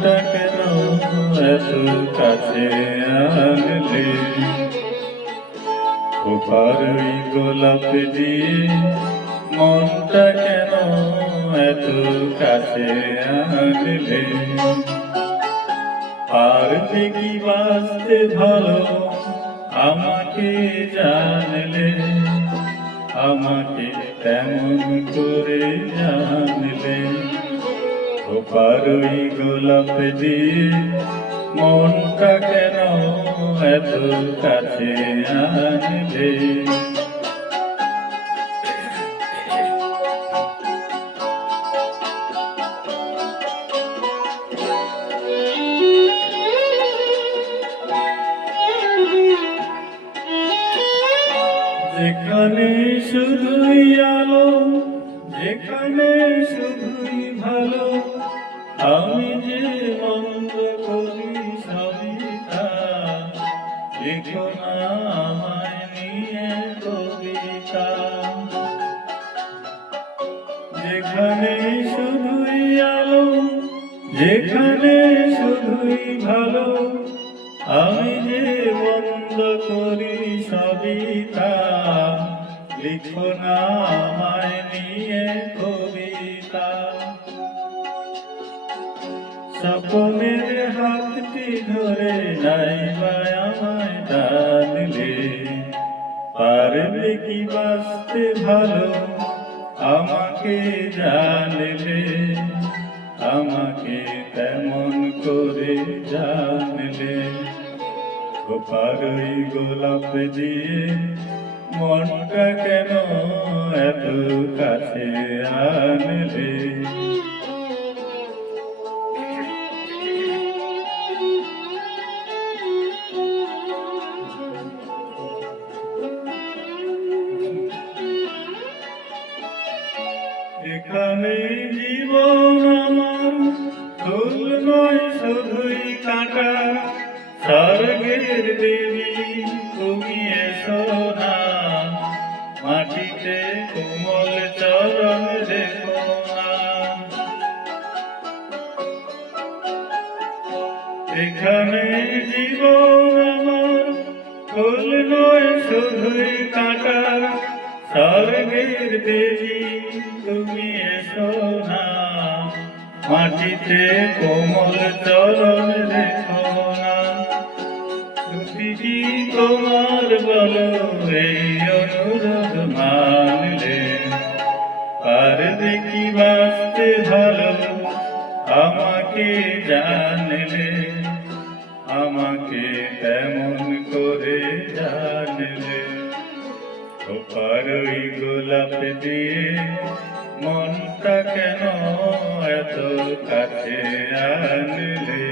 মনটা কেন এত কাছে আনলে? খোপার ওই গোলাপ দিয়ে মনটা কেন এত কাছে আনলে? পারবে কি বাঁচতে ভালো আমাকে জানলে? আমাকে তেমন করে জানলে? খোপার ওই গোলাপ দিয়ে মনটা কেন এত কাছে আনলে? যেখানে শুধুই আলো, যেখানে শুধুই ভালো, আমি যে মন্দ করি সবই তা। লিখো না আমায় নিয়ে কবিতা। যেখানে শুধুই আলো, যেখানে শুধুই ভালো, আমি যে মন্দ করি সবই তা। লিখো না আমায় নিয়ে কবিতা। স্বপ্নের হাতটি ধরে নাইবা আমায় টানলে? পারবে কি বাঁচতে ভালো আমাকে জানলে? আমাকে তেমন করে জানলে? খোপার ওই গোলাপ দিয়ে মনটা কেন এত কাছে আনলে? এখানে জীবন আমার ফুল নয় শুধুই কাঁটা। স্বর্গের দেবী তুমি এসো না, মাটিতে কোমল চরণ রেখো না। এখানে জীবন আমার ফুল নয় শুধুই কাঁটা। স্বর্গের দেবী তুমি এসো না, মাটিতে কোমল চরণ রেখো না। ছুটি তোমার বলো এই অনুরোধ মানলে? পারবে কি বাঁচতে ভালো আমাকে জানলে? আমাকে তেমন করে জানলে? খোপার ওই গোলাপ দিয়ে মনটা কেন এত কাছে আনলে?